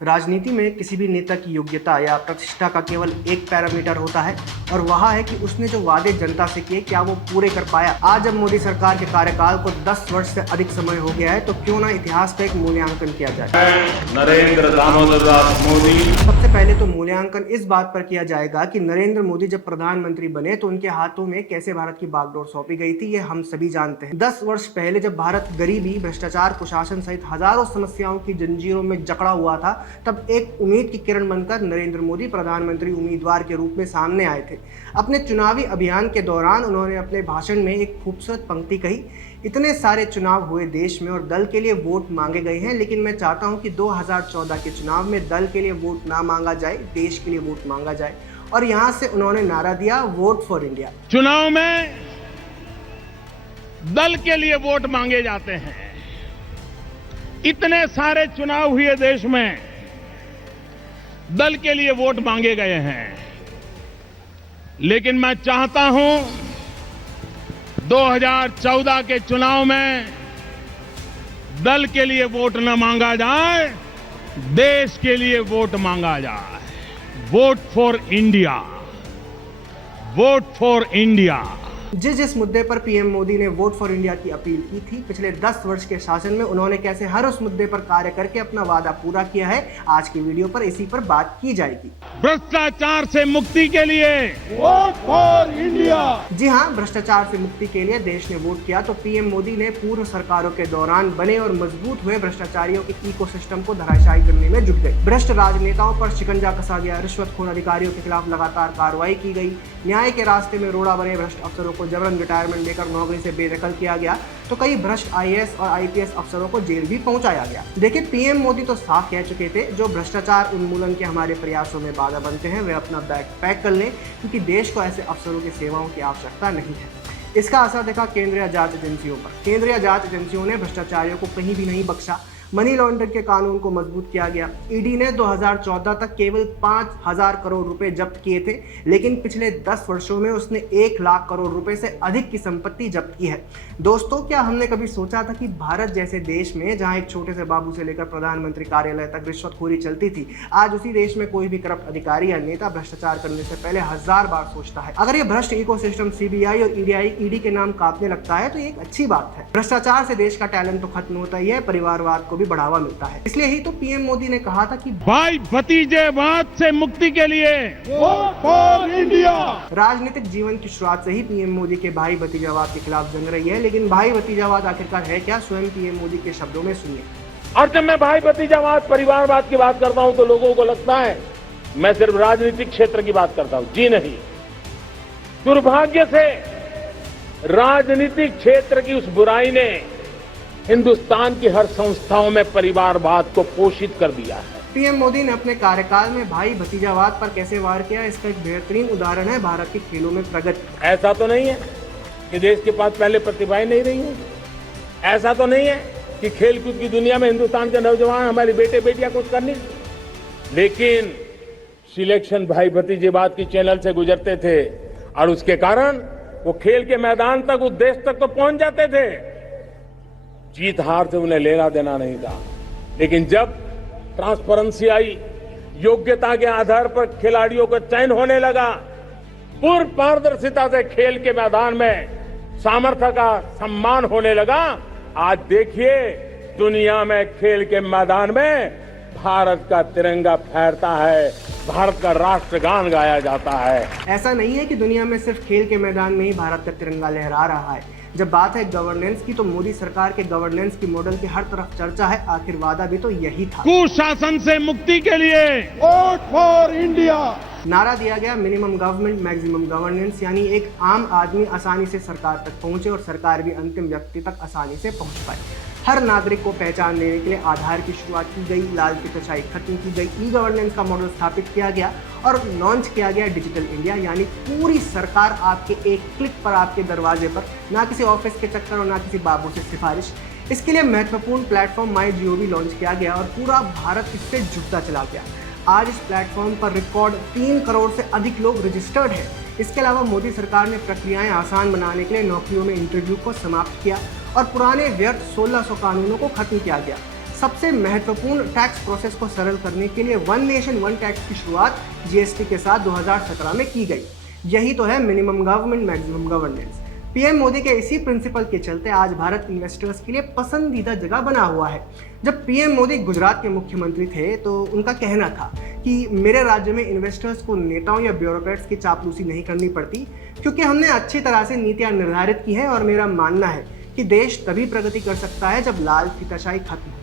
राजनीति में किसी भी नेता की योग्यता या प्रतिष्ठा का केवल एक पैरामीटर होता है और वह है कि उसने जो वादे जनता से किए क्या वो पूरे कर पाया। आज जब मोदी सरकार के कार्यकाल को 10 वर्ष से अधिक समय हो गया है तो क्यों ना इतिहास का एक मूल्यांकन किया जाए। नरेंद्र दामोदर दास मोदी। सबसे पहले तो मूल्यांकन इस बात पर किया जाएगा कि नरेंद्र मोदी जब प्रधानमंत्री बने तो उनके हाथों में कैसे भारत की बागडोर सौंपी गई थी, ये हम सभी जानते हैं। 10 वर्ष पहले जब भारत गरीबी, भ्रष्टाचार, कुशासन सहित हजारों समस्याओं की जंजीरों में जकड़ा हुआ था, तब एक उम्मीद की किरण बनकर नरेंद्र मोदी प्रधानमंत्री उम्मीदवार के रूप में सामने आए थे। अपने चुनावी अभियान के दौरान उन्होंने अपने भाषण में एक खूबसूरत पंक्ति कही, इतने सारे चुनाव हुए देश में और दल के लिए वोट मांगे गए हैं, लेकिन मैं चाहता हूं कि 2014 के चुनाव में दल के लिए वोट ना मांगा जाए, देश के लिए वोट मांगा जाए। और यहां से उन्होंने नारा दिया, वोट फॉर इंडिया। चुनाव में दल के लिए वोट मांगे जाते हैं। इतने सारे चुनाव हुए देश में, दल के लिए वोट मांगे गए हैं, लेकिन मैं चाहता हूं 2014 के चुनाव में दल के लिए वोट न मांगा जाए, देश के लिए वोट मांगा जाए। Vote for India, vote for India. जिस मुद्दे पर पीएम मोदी ने वोट फॉर इंडिया की अपील की थी, पिछले 10 वर्ष के शासन में उन्होंने कैसे हर उस मुद्दे पर कार्य करके अपना वादा पूरा किया है, आज की वीडियो पर इसी पर बात की जाएगी। भ्रष्टाचार से मुक्ति के लिए वोट फॉर इंडिया। जी हां, भ्रष्टाचार से मुक्ति के लिए देश ने वोट किया तो पीएम मोदी ने पूर्व सरकारों के दौरान बने और मजबूत हुए भ्रष्टाचारियों के इकोसिस्टम को धराशायी करने में जुट गए। भ्रष्ट राजनेताओं पर शिकंजा कसा गया, रिश्वतखोर अधिकारियों के खिलाफ लगातार कार्रवाई की गई, न्याय के रास्ते में रोड़ा बने भ्रष्ट अफसरों को जबरन रिटायरमेंट देकर नौकरी से बेदखल किया गया, तो कई भ्रष्ट आईएएस और आईपीएस अफसरों को जेल भी पहुंचाया गया। देखिए, पीएम मोदी तो साफ कह चुके थे, जो भ्रष्टाचार उन्मूलन के हमारे प्रयासों में बाधा बनते हैं वे अपना बैग पैक कर लें, क्योंकि देश को ऐसे अफसरों की सेवाओं की आवश्यकता नहीं है। इसका असर देखा केंद्रीय जांच एजेंसियों पर। केंद्रीय जांच एजेंसियों ने भ्रष्टाचारियों को कहीं भी नहीं बख्शा। मनी लॉन्ड्रिंग के कानून को मजबूत किया गया। ईडी ने 2014 तक केवल 5,000 करोड़ रुपए जब्त किए थे, लेकिन पिछले 10 वर्षों में उसने 1 लाख करोड़ रुपए से अधिक की संपत्ति जब्त की है। दोस्तों, क्या हमने कभी सोचा था कि भारत जैसे देश में, जहां एक छोटे से बाबू से लेकर प्रधानमंत्री कार्यालय तक रिश्वतखोरी चलती थी, आज उसी देश में कोई भी करप्ट अधिकारी या नेता भ्रष्टाचार करने से पहले 1000 बार सोचता है। अगर ये भ्रष्ट इकोसिस्टम सीबीआई और ईडी के नाम कांपने लगता है तो ये एक अच्छी बात है। भ्रष्टाचार से देश का टैलेंट तो खत्म होता ही है, परिवारवाद को भी बढ़ावा मिलता है। इसलिए ही तो पीएम मोदी ने कहा था कि भाई भतीजेवाद से मुक्ति के लिए वोट फॉर इंडिया। राजनीतिक जीवन की शुरुआत से ही पीएम मोदी के भाई भतीजावाद के खिलाफ जंग रही है, लेकिन भाई भतीजावाद आखिरकार है क्या, स्वयं पीएम मोदी के शब्दों में सुनिए। और जब मैं भाई भतीजावाद, परिवारवाद की बात करता हूं तो लोगों को लगता है मैं सिर्फ राजनीतिक क्षेत्र की बात करता हूं। जी नहीं, दुर्भाग्य से राजनीतिक क्षेत्र की उस बुराई ने हिंदुस्तान की हर संस्थाओं में परिवारवाद को पोषित कर दिया है। पीएम मोदी ने अपने कार्यकाल में भाई भतीजावाद पर कैसे वार किया, इसका एक बेहतरीन उदाहरण है भारत के खेलों में प्रगति। ऐसा तो नहीं है कि देश के पास पहले प्रतिभाएं नहीं रही हैं। ऐसा तो नहीं है कि खेलकूद की दुनिया में हिंदुस्तान के नौजवान, हमारे बेटे बेटियां कुछ कर नहीं, लेकिन सिलेक्शन भाई भतीजेवाद की चैनल से गुजरते थे और उसके कारण वो खेल के मैदान तक, उस देश तक तो पहुंच जाते थे। जीत हार से उन्हें लेना देना नहीं था, लेकिन जब ट्रांसपेरेंसी आई, योग्यता के आधार पर खिलाड़ियों का चयन होने लगा, पूर्ण पारदर्शिता से खेल के मैदान में सामर्थ्य का सम्मान होने लगा, आज देखिए दुनिया में खेल के मैदान में भारत का तिरंगा फहरता है, भारत का राष्ट्रगान गाया जाता है। ऐसा नहीं है कि दुनिया में सिर्फ खेल के मैदान में ही भारत का तिरंगा लहरा रहा है। जब बात है गवर्नेंस की, तो मोदी सरकार के गवर्नेंस की मॉडल की हर तरफ चर्चा है। आखिर वादा भी तो यही था, कुशासन से मुक्ति के लिए वोट फॉर इंडिया। नारा दिया गया, मिनिमम गवर्नमेंट मैक्सिमम गवर्नेंस, यानी एक आम आदमी आसानी से सरकार तक पहुंचे और सरकार भी अंतिम व्यक्ति तक आसानी से पहुंच पाए। हर नागरिक को पहचान देने के लिए आधार की शुरुआत की गई, लाल की कचाई खत्म की गई, ई गवर्नेंस का मॉडल स्थापित किया गया और लॉन्च किया गया डिजिटल इंडिया, यानी पूरी सरकार आपके एक क्लिक पर, आपके दरवाजे पर, ना किसी ऑफिस के चक्कर और ना किसी बाबू से सिफारिश। इसके लिए महत्वपूर्ण प्लेटफॉर्म MyGov लॉन्च किया गया और पूरा भारत इससे जुड़ता चला गया। आज इस प्लेटफॉर्म पर रिकॉर्ड 3 करोड़ से अधिक लोग रजिस्टर्ड हैं। इसके अलावा मोदी सरकार ने प्रक्रियाएं आसान बनाने के लिए नौकरियों में इंटरव्यू को समाप्त किया और पुराने व्यर्थ 1600 कानूनों को खत्म किया गया। सबसे महत्वपूर्ण टैक्स प्रोसेस को सरल करने के लिए वन नेशन वन टैक्स की शुरुआत जीएसटी के साथ 2017 में की गई। यही तो है minimum government maximum governance. PM Modi के इसी प्रिंसिपल के चलते आज भारत इन्वेस्टर्स के लिए पसंदीदा जगह बना हुआ है। जब पीएम मोदी गुजरात के मुख्यमंत्री थे तो उनका कहना था कि मेरे राज्य में इन्वेस्टर्स को नेताओं या ब्यूरोक्रेट्स की चापलूसी नहीं करनी पड़ती, क्योंकि हमने अच्छी तरह से नीतियां निर्धारित की हैं और मेरा मानना है कि देश तभी प्रगति कर सकता है जब लाल फीताशाही खत्म होगी।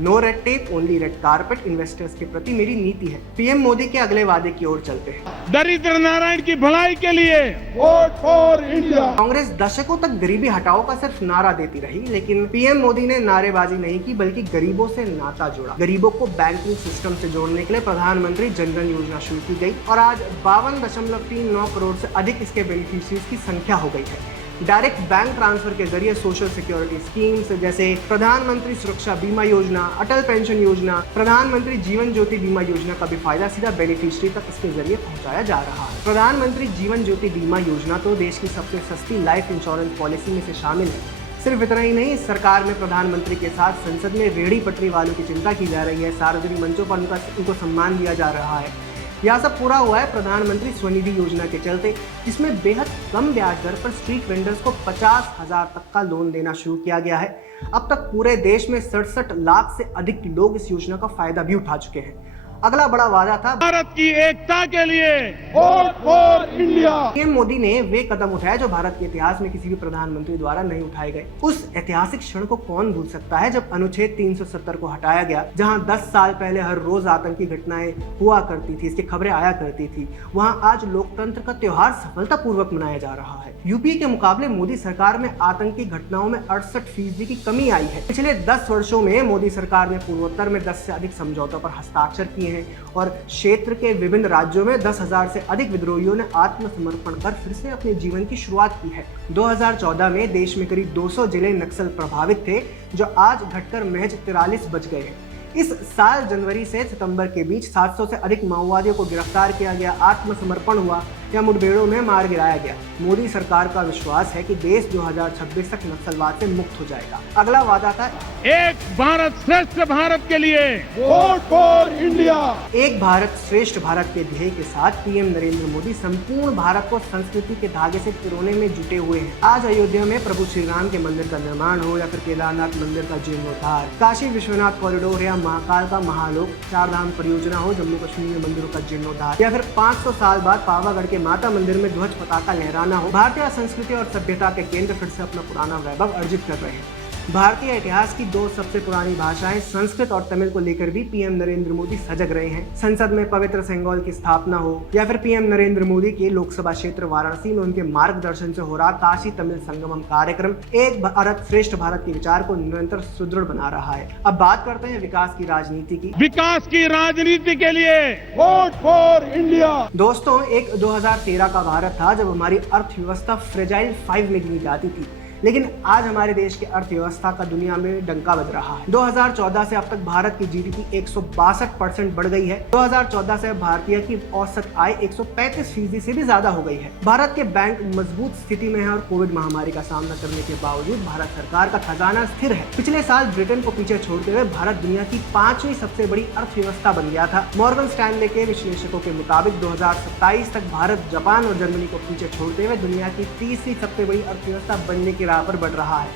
No red tape only red carpet investors के प्रति मेरी नीति है। पीएम मोदी के अगले वादे की ओर चलते हैं। दरिद्र नारायण की भलाई के लिए वोट फॉर इंडिया। कांग्रेस दशकों तक गरीबी हटाओ का सिर्फ नारा देती रही, लेकिन पीएम मोदी ने नारेबाजी नहीं की बल्कि गरीबों से नाता जोड़ा। गरीबों को बैंकिंग सिस्टम से जोड़ने के लिए प्रधानमंत्री जन धन योजना शुरू की गई और आज 52.39 करोड़ से अधिक इसके बेनिफिशियरीज की संख्या हो गई है। डायरेक्ट बैंक ट्रांसफर के जरिए सोशल सिक्योरिटी स्कीम्स जैसे प्रधानमंत्री सुरक्षा बीमा योजना, अटल पेंशन योजना, प्रधानमंत्री जीवन ज्योति बीमा योजना का भी फायदा सीधा बेनिफिशियरी तक इसके जरिए पहुंचाया जा रहा है। प्रधानमंत्री जीवन ज्योति बीमा योजना तो देश की सबसे सस्ती लाइफ इंश्योरेंस पॉलिसी में से शामिल है। सिर्फ इतना ही नहीं, इस सरकार में प्रधानमंत्री के साथ संसद में रेहड़ी पटरी वालों की चिंता की जा रही है। सार्वजनिक मंचों पर उनको सम्मान दिया जा रहा है। यह सब पूरा हुआ है प्रधानमंत्री स्वनिधि योजना के चलते, जिसमें बेहद कम ब्याज दर पर स्ट्रीट वेंडर्स को 50,000 तक का लोन देना शुरू किया गया है। अब तक पूरे देश में 67 लाख से अधिक लोग इस योजना का फायदा भी उठा चुके हैं। अगला बड़ा वादा था भारत की एकता के लिए vote for India. PM Modi ने वे कदम उठाए जो भारत के इतिहास में किसी भी प्रधानमंत्री द्वारा नहीं उठाए गए। उस ऐतिहासिक क्षण को कौन भूल सकता है जब अनुच्छेद 370 को हटाया गया, जहां 10 साल पहले हर रोज आतंकी घटनाएं हुआ करती थी, इसकी खबरें आया करती थी, वहां आज लोकतंत्र का त्योहार सफलतापूर्वक मनाया जा रहा है। यूपीए के मुकाबले मोदी सरकार में आतंकी घटनाओं में 68% की कमी आई है। पिछले 10 वर्षों में मोदी सरकार ने पूर्वोत्तर में 10 से अधिक समझौतों पर हस्ताक्षर किए हैं और क्षेत्र के विभिन्न राज्यों में 10,000 से अधिक विद्रोहियों ने आत्मसमर्पण कर फिर से अपने जीवन की शुरुआत की है। 2014 में देश में करीब 200 जिले नक्सल प्रभावित थे, जो आज घटकर महज 43 बच गए हैं। इस साल जनवरी से सितंबर के बीच 700 से अधिक माओवादियों को गिरफ्तार किया गया, आत्मसमर्पण हुआ या मुठभेड़ों में मार गिराया गया। मोदी सरकार का विश्वास है कि देश 2026 तक नक्सलवाद से मुक्त हो जाएगा। अगला वादा था एक भारत श्रेष्ठ भारत के लिए वोट फॉर इंडिया। एक भारत श्रेष्ठ भारत के ध्येय के साथ पीएम नरेंद्र मोदी संपूर्ण भारत को संस्कृति के धागे से पिरोने में जुटे हुए हैं। आज अयोध्या में प्रभु श्री राम के मंदिर का निर्माण हो या फिर केदारनाथ मंदिर का जीर्णोद्धार, काशी विश्वनाथ कॉरिडोर या महाकाल का महालोक, चारधाम परियोजना हो, जम्मू कश्मीर में मंदिरों का जीर्णोद्धार या फिर 500 साल बाद पावागढ़ के माता मंदिर में ध्वज पताका लहराना हो, भारतीय संस्कृति और सभ्यता के केंद्र फिर से अपना पुराना वैभव अर्जित कर रहे हैं। भारतीय इतिहास की 2 सबसे पुरानी भाषाएं संस्कृत और तमिल को लेकर भी पीएम नरेंद्र मोदी सजग रहे हैं। संसद में पवित्र सेंगोल की स्थापना हो या फिर पीएम नरेंद्र मोदी के लोकसभा क्षेत्र वाराणसी में उनके मार्गदर्शन से हो रहा काशी तमिल संगमम कार्यक्रम एक भारत श्रेष्ठ भारत के विचार को निरंतर सुदृढ़ बना रहा है। अब बात करते हैं विकास की राजनीति की। विकास की राजनीति के लिए वोट फॉर इंडिया। दोस्तों, एक 2013 का भारत था जब हमारी अर्थव्यवस्था फ्रेजाइल 5 में गिनी जाती थी, लेकिन आज हमारे देश की अर्थव्यवस्था का दुनिया में डंका बज रहा है। 2014 से अब तक भारत की जीडीपी 162% बढ़ गई है। 2014 से भारतीय की औसत आय 135% से भी ज्यादा हो गई है। भारत के बैंक मजबूत स्थिति में है और कोविड महामारी का सामना करने के बावजूद भारत सरकार का खजाना स्थिर है। पिछले साल ब्रिटेन को पीछे छोड़ते हुए भारत दुनिया की 5वीं सबसे बड़ी अर्थव्यवस्था बन गया था। मॉर्गन स्टैनले के विश्लेषकों के मुताबिक 2027 तक भारत जापान और जर्मनी को पीछे छोड़ते हुए दुनिया की 3री सबसे बड़ी अर्थव्यवस्था बनने की राह पर बढ़ रहा है।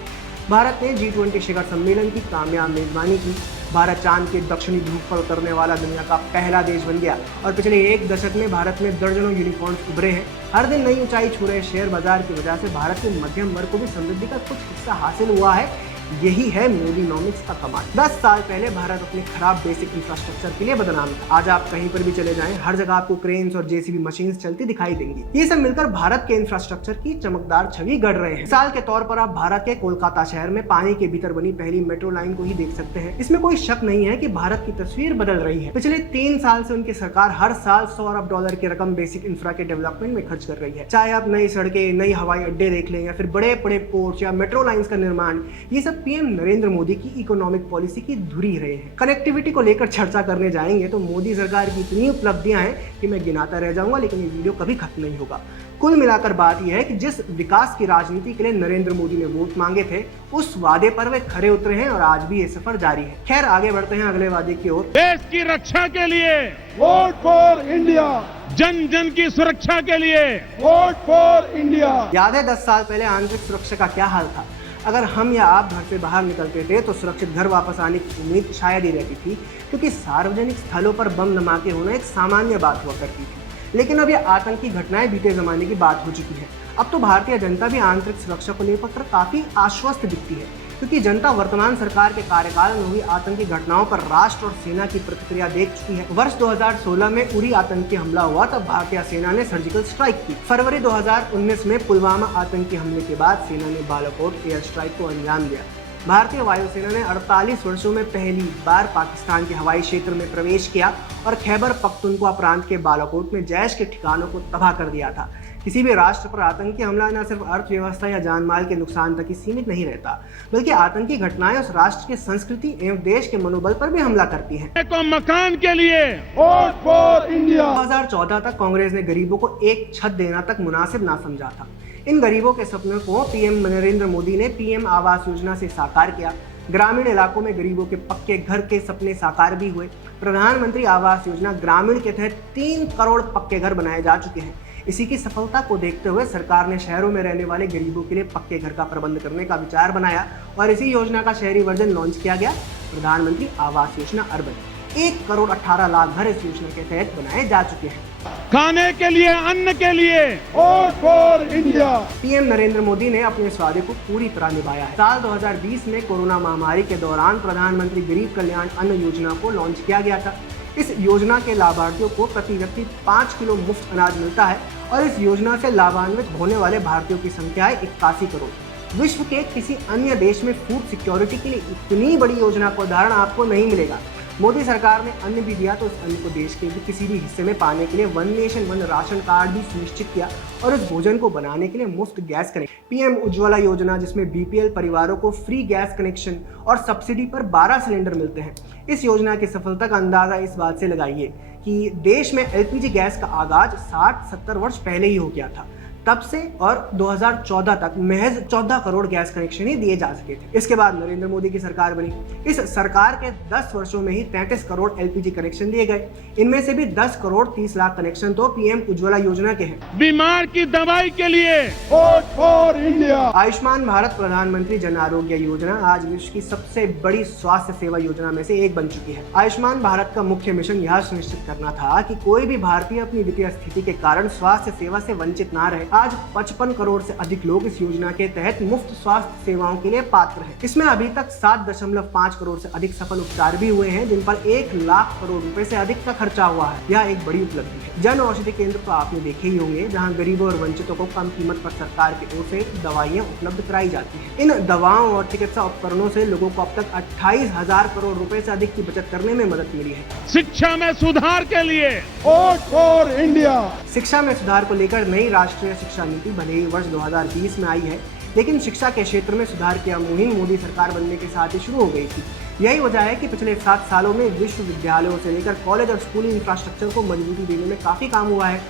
भारत ने G20 शिखर सम्मेलन की कामयाब मेजबानी की। भारत चांद के दक्षिणी ध्रुव पर उतरने वाला दुनिया का पहला देश बन गया और पिछले 1 दशक में भारत में दर्जनों यूनिकॉर्न्स उभरे हैं। हर दिन नई ऊंचाई छू रहे शेयर बाजार की वजह से भारत के मध्यम वर्ग को भी समृद्धि का कुछ हिस्सा हासिल हुआ है। यही है मोदीनॉमिक्स का कमाल। 10 साल पहले भारत अपने खराब बेसिक इंफ्रास्ट्रक्चर के लिए बदनाम था। आज आप कहीं पर भी चले जाएं, हर जगह आपको क्रेन्स और जेसीबी मशीन्स चलती दिखाई देंगी। ये सब मिलकर भारत के इंफ्रास्ट्रक्चर की चमकदार छवि गढ़ रहे हैं। मिसाल के तौर पर आप भारत के कोलकाता शहर में पानी के भीतर बनी पहली मेट्रो लाइन को ही देख सकते हैं। इसमें कोई शक नहीं है कि भारत की तस्वीर बदल रही है। पिछले 3 साल से उनकी सरकार हर साल $100 अरब की रकम बेसिक इंफ्रा के डेवलपमेंट में खर्च कर रही है। चाहे आप नई सड़कें, नई हवाई अड्डे देख लें या फिर बड़े बड़े पोर्ट या मेट्रो लाइंस का निर्माण, ये सब तक पीएम नरेंद्र मोदी की इकोनॉमिक पॉलिसी की धुरी रहे हैं। कनेक्टिविटी को लेकर चर्चा करने जाएंगे तो मोदी सरकार की इतनी उपलब्धियां हैं कि मैं गिनाता रह जाऊंगा, लेकिन ये वीडियो कभी खत्म नहीं होगा। कुल मिलाकर बात यह है कि जिस विकास की राजनीति के लिए नरेंद्र मोदी ने वोट मांगे थे, उस वादे पर वे खरे उतरे हैं और आज भी ये सफर जारी है। खैर, आगे बढ़ते हैं अगले वादे की ओर। देश की रक्षा के लिए वोट फॉर इंडिया, जन जन की सुरक्षा के लिए वोट फॉर इंडिया। याद है 10 साल पहले आंतरिक सुरक्षा का क्या हाल था? अगर हम या आप घर से बाहर निकलते थे तो सुरक्षित घर वापस आने की उम्मीद शायद ही रहती थी, क्योंकि सार्वजनिक स्थलों पर बम धमाके होना एक सामान्य बात हुआ करती थी। लेकिन अब ये आतंकी घटनाएं बीते जमाने की बात हो चुकी है। अब तो भारतीय जनता भी आंतरिक सुरक्षा को लेकर काफी आश्वस्त दिखती है, क्योंकि जनता वर्तमान सरकार के कार्यकाल में हुई आतंकी घटनाओं पर राष्ट्र और सेना की प्रतिक्रिया देख चुकी है। वर्ष 2016 में उरी आतंकी हमला हुआ, तब भारतीय सेना ने सर्जिकल स्ट्राइक की। फरवरी 2019 में पुलवामा आतंकी हमले के बाद सेना ने बालाकोट एयर स्ट्राइक को अंजाम दिया। भारतीय वायुसेना ने 48 वर्षों में पहली बार पाकिस्तान के हवाई क्षेत्र में प्रवेश किया और खैबर पख्तूनख्वा प्रांत के बालाकोट में जैश के ठिकानों को तबाह कर दिया था। किसी भी राष्ट्र पर आतंकी हमला न सिर्फ अर्थव्यवस्था या जानमाल के नुकसान तक ही सीमित नहीं रहता, बल्कि आतंकी घटनाएं उस राष्ट्र की संस्कृति एवं देश के मनोबल पर भी हमला करती हैं। को मकान के लिए वोट फॉर इंडिया। 2014 तक कांग्रेस ने गरीबों को एक छत देना तक मुनासिब ना समझा था। इन गरीबों के सपनों को पीएम नरेंद्र मोदी ने पीएम आवास योजना से साकार किया। ग्रामीण इलाकों में गरीबों के पक्के घर के सपने साकार भी हुए। प्रधानमंत्री आवास योजना ग्रामीण के तहत 3 करोड़ पक्के घर बनाए जा चुके हैं। इसी की सफलता को देखते हुए सरकार ने शहरों में रहने वाले गरीबों के लिए पक्के घर का प्रबंध करने का विचार बनाया और इसी योजना का शहरी वर्जन लॉन्च किया गया, प्रधानमंत्री आवास योजना अर्बन। 1 करोड़ 18 लाख घर इस योजना के तहत बनाए जा चुके हैं। खाने के लिए, अन्न के लिए vote for India. PM Narendra Modi ने अपने इस वादे को पूरी तरह निभाया है। साल 2020 में कोरोना महामारी के दौरान प्रधानमंत्री गरीब कल्याण अन्न योजना को लॉन्च किया गया था। इस योजना के लाभार्थियों को प्रति व्यक्ति 5 किलो मुफ्त अनाज मिलता है और इस योजना से लाभान्वित होने वाले भारतीयों की संख्या है 81 करोड़। विश्व के किसी अन्य देश में फूड सिक्योरिटी के लिए इतनी बड़ी योजना का उदाहरण आपको नहीं मिलेगा। मोदी सरकार ने अन्न भी दिया तो उस अन्न को देश के किसी भी हिस्से में पाने के लिए one nation one ration card भी सुनिश्चित किया और उस भोजन को बनाने के लिए मुफ्त गैस कनेक्शन। पीएम उज्ज्वला योजना, जिसमें बीपीएल परिवारों को फ्री गैस कनेक्शन और सब्सिडी पर 12 सिलेंडर मिलते हैं। इस योजना की सफलता का अंदाजा इस बात से लगाइए कि देश में एलपीजी गैस का आगाज 60-70 वर्ष पहले ही हो गया था। तब से और 2014 तक महज 14 करोड़ गैस कनेक्शन ही दिए जा सके थे। इसके बाद नरेंद्र मोदी की सरकार बनी। इस सरकार के 10 वर्षों में ही 33 करोड़ एलपीजी कनेक्शन दिए गए। इनमें से भी 10 करोड़ 30 लाख कनेक्शन तो पीएम उज्ज्वला योजना के हैं। बीमार की दवाई के लिए vote for India. Ayushman Bharat प्रधानमंत्री जन आरोग्य योजना आज विश्व की सबसे बड़ी स्वास्थ्य सेवा योजना में से एक बन चुकी है। आयुष्मान भारत का मुख्य मिशन यह सुनिश्चित करना था कि कोई भी भारतीय अपनी वित्तीय स्थिति के कारण स्वास्थ्य सेवा से वंचित ना रहे। आज 55 करोड़ से अधिक लोग इस योजना के तहत मुफ्त स्वास्थ्य सेवाओं के लिए पात्र हैं। इसमें अभी तक 7.5 करोड़ से अधिक सफल उपचार भी हुए हैं, जिन पर 1 लाख करोड़ रुपए से अधिक का खर्चा हुआ है। यह एक बड़ी उपलब्धि है। जन औषधि केंद्र तो आपने देखे ही होंगे, जहां गरीबों और वंचितों को कम कीमत पर सरकार की ओर से दवाइयां उपलब्ध कराई जाती हैं। इन दवाओं और चिकित्सा उपकरणों से लोगों को अब तक 28,000 करोड़ रुपए से अधिक की बचत करने में मदद मिली है। शिक्षा में सुधार के लिए वोट फॉर इंडिया। शिक्षा में सुधार को लेकर नई राष्ट्रीय शिक्षा नीति भले ही वर्ष 2020 में आई है, लेकिन शिक्षा के क्षेत्र में सुधार की मुहिम मोदी सरकार बनने के साथ ही शुरू हो गई थी। यही वजह है कि पिछले 7 सालों में विश्वविद्यालयों से लेकर कॉलेज और स्कूली इंफ्रास्ट्रक्चर को मजबूती देने में काफी काम हुआ है।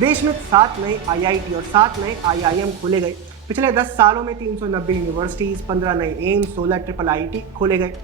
देश में 7 नए IIT और 7 नए IIM खोले गए। पिछले 10 सालों में 390 यूनिवर्सिटीज, 15 नए एम्स, 16 IIIT खोले गए।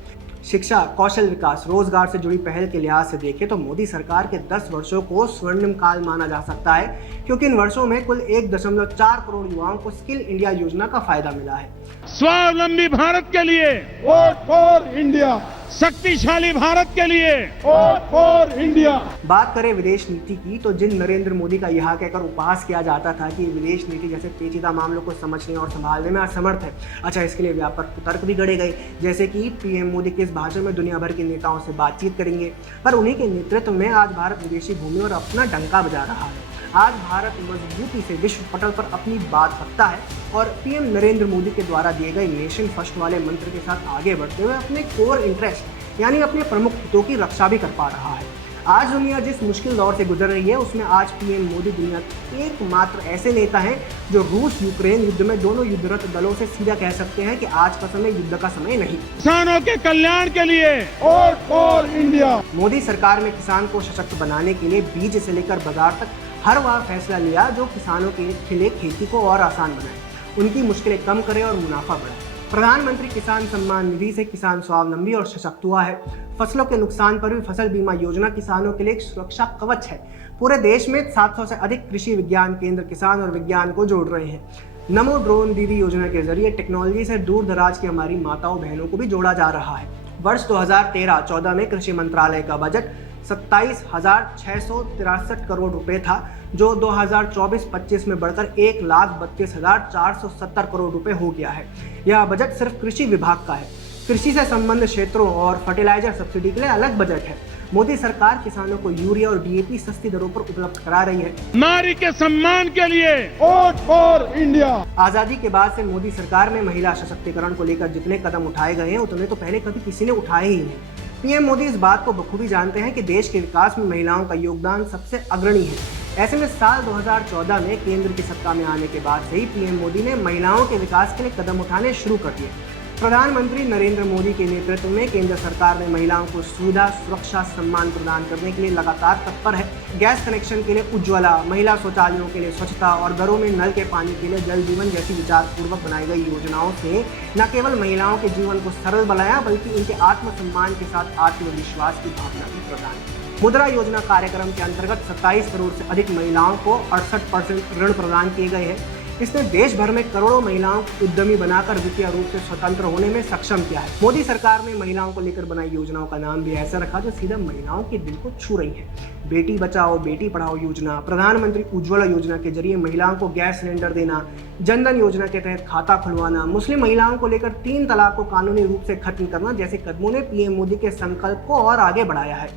शिक्षा, कौशल विकास, रोजगार से जुड़ी पहल के लिहाज से देखें तो मोदी सरकार के 10 वर्षों को स्वर्णिम काल माना जा सकता है, क्योंकि इन वर्षों में कुल 1.4 करोड़ युवाओं को स्किल इंडिया योजना का फायदा मिला है। स्वावलंबी भारत के लिए वोट फॉर इंडिया। शक्तिशाली भारत के लिए वोट फॉर इंडिया। बात करें विदेश नीति की तो जिन नरेंद्र मोदी का यह कहकर उपहास किया जाता था कि विदेश नीति जैसे पेचीदा मामलों को समझने और संभालने में असमर्थ है, अच्छा इसके लिए व्यापक तर्क भी गढ़े गए, जैसे कि पीएम मोदी किस भाषा में दुनिया भर के नेताओं से बातचीत करेंगे। पर उन्हीं के नेतृत्व में आज भारत विदेशी भूमि और अपना डंका बजा रहा है। आज भारत मजबूती से विश्व पटल पर अपनी बात रखता है और पीएम नरेंद्र मोदी के द्वारा दिए गए नेशन फर्स्ट वाले मंत्र के साथ आगे बढ़ते हुए अपने कोर इंटरेस्ट यानी अपने प्रमुख हितों की रक्षा भी कर पा रहा है। आज दुनिया जिस मुश्किल दौर से गुजर रही है उसमें आज पीएम मोदी दुनिया के एकमात्र ऐसे नेता हैं जो रूस यूक्रेन युद्ध में दोनों युद्धरत दलों से सीधा कह सकते हैं कि आज का समय युद्ध का समय नहीं। किसानों के कल्याण के लिए वोट फॉर इंडिया। मोदी सरकार में किसान को सशक्त बनाने के लिए बीज से लेकर बाजार तक हर वह फैसला लिया जो किसानों के लिए खेती को और आसान बनाए, उनकी मुश्किलें कम करे और मुनाफा बढ़ाए। प्रधानमंत्री किसान सम्मान निधि से किसान स्वावलंबी और सशक्त हुआ है। फसलों के नुकसान पर भी फसल बीमा योजना किसानों के लिए एक सुरक्षा कवच है। पूरे देश में 700 से अधिक कृषि विज्ञान केंद्र किसान और विज्ञान को जोड़ रहे हैं। नमो ड्रोन दीदी योजना के जरिए टेक्नोलॉजी से दूर दराज की हमारी माताओं बहनों को भी जोड़ा जा रहा है। वर्ष 2013-14 में कृषि मंत्रालय का बजट 27,663 करोड़ रुपए था, जो 2024-25 में बढ़कर 1,32,470 करोड़ रुपए हो गया है। यह बजट सिर्फ कृषि विभाग का है। कृषि से संबंधित क्षेत्रों और फर्टिलाइजर सब्सिडी के लिए अलग बजट है। मोदी सरकार किसानों को यूरिया और डीएपी सस्ती दरों पर उपलब्ध करा रही है। नारी के सम्मान के लिए वोट फॉर इंडिया। आजादी के बाद से मोदी सरकार में महिला सशक्तिकरण को लेकर जितने कदम उठाए गए हैं उतने तो पहले कभी किसी ने उठाए ही नहीं। पीएम मोदी इस बात को बखूबी जानते हैं कि देश के विकास में महिलाओं का योगदान सबसे अग्रणी है। ऐसे में साल 2014 में केंद्र की सत्ता में आने के बाद से ही पीएम मोदी ने महिलाओं के विकास के लिए कदम उठाने शुरू कर दिए। प्रधानमंत्री नरेंद्र मोदी के नेतृत्व में केंद्र सरकार ने महिलाओं को सुविधा, सुरक्षा, सम्मान प्रदान करने के लिए लगातार तत्पर है। गैस कनेक्शन के लिए उज्ज्वला, महिला शौचालयों के लिए स्वच्छता और घरों में नल के पानी के लिए जल जीवन जैसी विचारपूर्वक बनाई गई योजनाओं से न केवल महिलाओं के जीवन को सरल बनाया बल्कि उनके आत्मसम्मान के साथ आत्मविश्वास की भावना भी प्रदान की। मुद्रा योजना कार्यक्रम के अंतर्गत 27 करोड़ से अधिक महिलाओं को 68% ऋण प्रदान किए गए हैं। इसने देश भर में करोड़ों महिलाओं को उद्यमी बनाकर वित्तीय रूप से स्वतंत्र होने में सक्षम किया है। मोदी सरकार ने महिलाओं को लेकर बनाई योजनाओं का नाम भी ऐसा रखा जो सीधा महिलाओं के दिल को छू रही है। बेटी बचाओ बेटी पढ़ाओ योजना, प्रधानमंत्री उज्ज्वला योजना के जरिए महिलाओं को गैस सिलेंडर देना, जनधन योजना के तहत खाता खुलवाना, मुस्लिम महिलाओं को लेकर 3 तलाक को कानूनी रूप से खत्म करना जैसे कदमों ने पीएम मोदी के संकल्प को और आगे बढ़ाया है।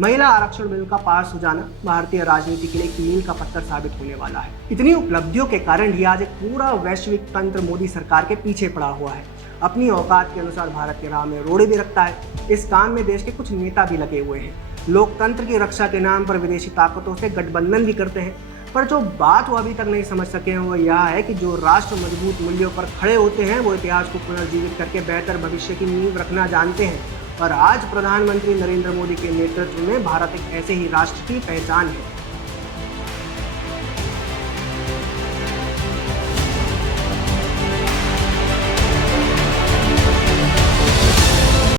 महिला आरक्षण बिल का पास हो जाना भारतीय राजनीति के लिए एक मील का पत्थर साबित होने वाला है। इतनी उपलब्धियों के कारण ही आज एक पूरा वैश्विक तंत्र मोदी सरकार के पीछे पड़ा हुआ है। अपनी औकात के अनुसार भारत के राह में रोड़े भी रखता है। इस काम में देश के कुछ नेता भी लगे हुए हैं। लोकतंत्र की रक्षा के नाम पर विदेशी ताकतों से गठबंधन भी करते हैं। पर जो बात वो अभी तक नहीं समझ सके हैं वो यह है कि जो राष्ट्र मजबूत मूल्यों पर खड़े होते हैं वो इतिहास को पुनर्जीवित करके बेहतर भविष्य की नींव रखना जानते हैं। और आज प्रधानमंत्री नरेंद्र मोदी के नेतृत्व में भारत एक ऐसे ही राष्ट्र की पहचान है